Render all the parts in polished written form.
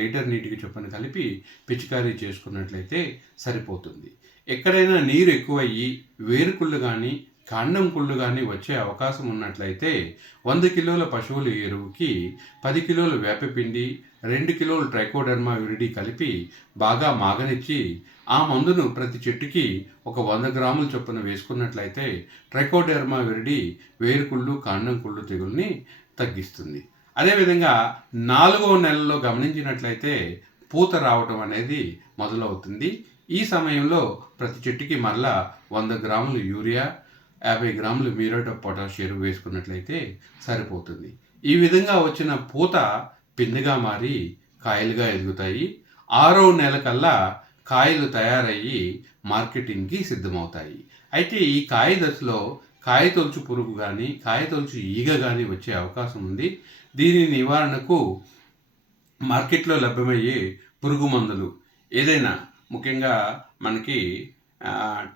Litre నీటికి చొప్పున కలిపి పిచికారీ చేసుకున్నట్లయితే సరిపోతుంది. ఎక్కడైనా నీరు ఎక్కువయ్యి వేరుకుళ్ళు కానీ కాండం కుళ్ళు కానీ వచ్చే అవకాశం ఉన్నట్లయితే 100 కిలోల పశువుల ఎరువుకి 10 కిలోల వేపపిండి 2 కిలోలు ట్రైకోడర్మా విరిడి కలిపి బాగా మాగనిచ్చి ఆ మందును ప్రతి చెట్టుకి ఒక 100 గ్రాముల చొప్పున వేసుకున్నట్లయితే ట్రైకోడర్మా విరిడి వేరుకుళ్ళు కాండం కుళ్ళు తెగుల్ని తగ్గిస్తుంది. అదేవిధంగా 4వ నెలలో గమనించినట్లయితే పూత రావటం అనేది మొదలవుతుంది. ఈ సమయంలో ప్రతి చెట్టుకి మరలా 100 గ్రాములు యూరియా 50 గ్రాములు మ్యూరేట్ ఆఫ్ పొటాష్ ఎరువు వేసుకున్నట్లయితే సరిపోతుంది. ఈ విధంగా వచ్చిన పూత పిందెగా మారి కాయలుగా ఎదుగుతాయి. 6వ నెల కల్లా కాయలు తయారయ్యి మార్కెటింగ్కి సిద్ధమవుతాయి. అయితే ఈ కాయ దశలో కాయతొలుచు పురుగు కానీ కాయతొలుచు ఈగ కానీ వచ్చే అవకాశం ఉంది. దీని నివారణకు మార్కెట్లో లభ్యమయ్యే పురుగు మందులు ఏదైనా ముఖ్యంగా మనకి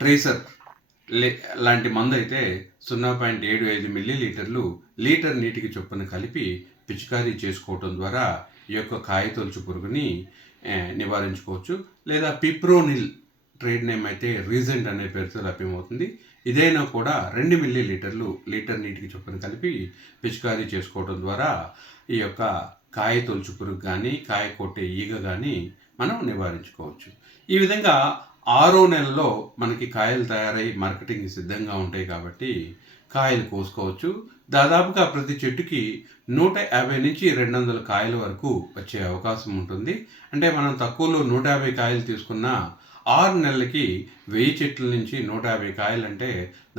ట్రేసర్ లాంటి మందు అయితే 0.75 మిల్లీలీటర్లు లీటర్ నీటికి చొప్పున కలిపి పిచికారీ చేసుకోవటం ద్వారా ఈ యొక్క కాయతొలుచు పురుగుని నివారించుకోవచ్చు. లేదా పిప్రోనిల్ ట్రేడ్ నేమ్ అయితే రీజెంట్ అనే పేరుతో లభ్యమవుతుంది. ఇదైనా కూడా 2 మిల్లీలీటర్లు లీటర్ నీటికి చొప్పున కలిపి పిచికారీ చేసుకోవడం ద్వారా ఈ యొక్క కాయ తొలుచు పురుగు కానీ కాయ కొట్టే ఈగ కానీ మనం నివారించుకోవచ్చు. ఈ విధంగా 6వ నెలలో మనకి కాయలు తయారై మార్కెటింగ్ సిద్ధంగా ఉంటాయి కాబట్టి కాయలు కోసుకోవచ్చు. దాదాపుగా ప్రతి చెట్టుకి 150 నుంచి 200 కాయల వరకు వచ్చే అవకాశం ఉంటుంది. అంటే మనం తక్కువలో 150 కాయలు తీసుకున్న 6 నెలలకి 1000 చెట్ల నుంచి 150 కాయలు అంటే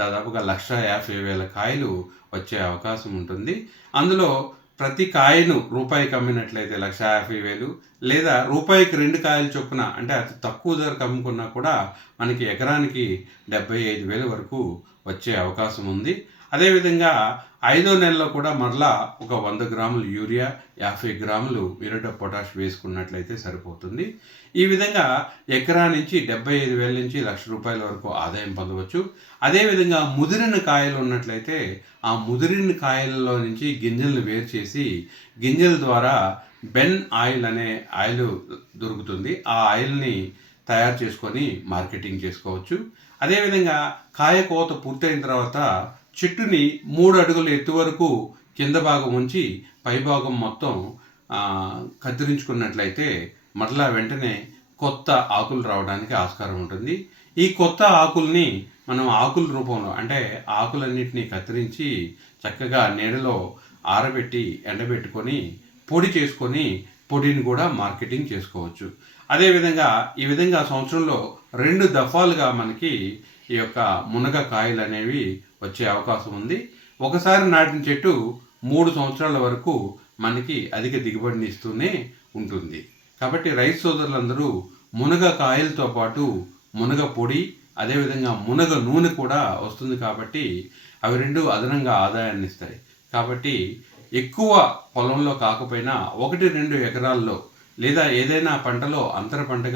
దాదాపుగా 1,50,000 కాయలు వచ్చే అవకాశం ఉంటుంది. అందులో ప్రతి కాయను రూపాయికి అమ్మినట్లయితే 1,50,000 లేదా రూపాయికి 2 కాయలు చొప్పున అంటే అతి తక్కువ ధరకు అమ్ముకున్నా కూడా మనకి ఎకరానికి 75,000 వరకు వచ్చే అవకాశం ఉంది. అదేవిధంగా 5వ నెలలో కూడా మరలా ఒక 100 గ్రాములు యూరియా 50 గ్రాములు మ్యూరేట్ ఆఫ్ పొటాష్ వేసుకున్నట్లయితే సరిపోతుంది. ఈ విధంగా ఎకరా నుంచి 75,000 నుంచి ₹1,00,000 వరకు ఆదాయం పొందవచ్చు. అదేవిధంగా ముదిరిన కాయలు ఉన్నట్లయితే ఆ ముదిరిన కాయలలో నుంచి గింజలను వేరు చేసి గింజల ద్వారా బెన్ ఆయిల్ అనే ఆయిల్ దొరుకుతుంది. ఆ ఆయిల్ని తయారు చేసుకొని మార్కెటింగ్ చేసుకోవచ్చు. అదేవిధంగా కాయ కోత పూర్తయిన తర్వాత చెట్టుని 3 అడుగుల ఎత్తు వరకు కింద భాగం ఉంచి పై భాగం మొత్తం కత్తిరించుకున్నట్లయితే మరలా వెంటనే కొత్త ఆకులు రావడానికి ఆస్కారం ఉంటుంది. ఈ కొత్త ఆకుల్ని మనం ఆకుల రూపంలో అంటే ఆకులన్నింటినీ కత్తిరించి చక్కగా నీడలో ఆరబెట్టి ఎండబెట్టుకొని పొడి చేసుకొని పొడిని కూడా మార్కెటింగ్ చేసుకోవచ్చు. అదేవిధంగా ఈ విధంగా సంవత్సరంలో 2 దఫాలుగా మనకి ఈ యొక్క మునగ కాయలు అనేవి వచ్చే అవకాశం ఉంది. ఒకసారి నాటిన చెట్టు 3 సంవత్సరాల వరకు మనకి అధిక దిగుబడిని ఇస్తూనే ఉంటుంది. కాబట్టి రైతు సోదరులందరూ మునగ కాయలతో పాటు మునగ పొడి అదేవిధంగా మునగ నూనె కూడా వస్తుంది కాబట్టి అవి 2 అదనంగా ఆదాయాన్ని ఇస్తాయి. కాబట్టి ఎక్కువ పొలంలో కాకపోయినా 1-2 ఎకరాల్లో లేదా ఏదైనా పంటలో అంతర పంటగా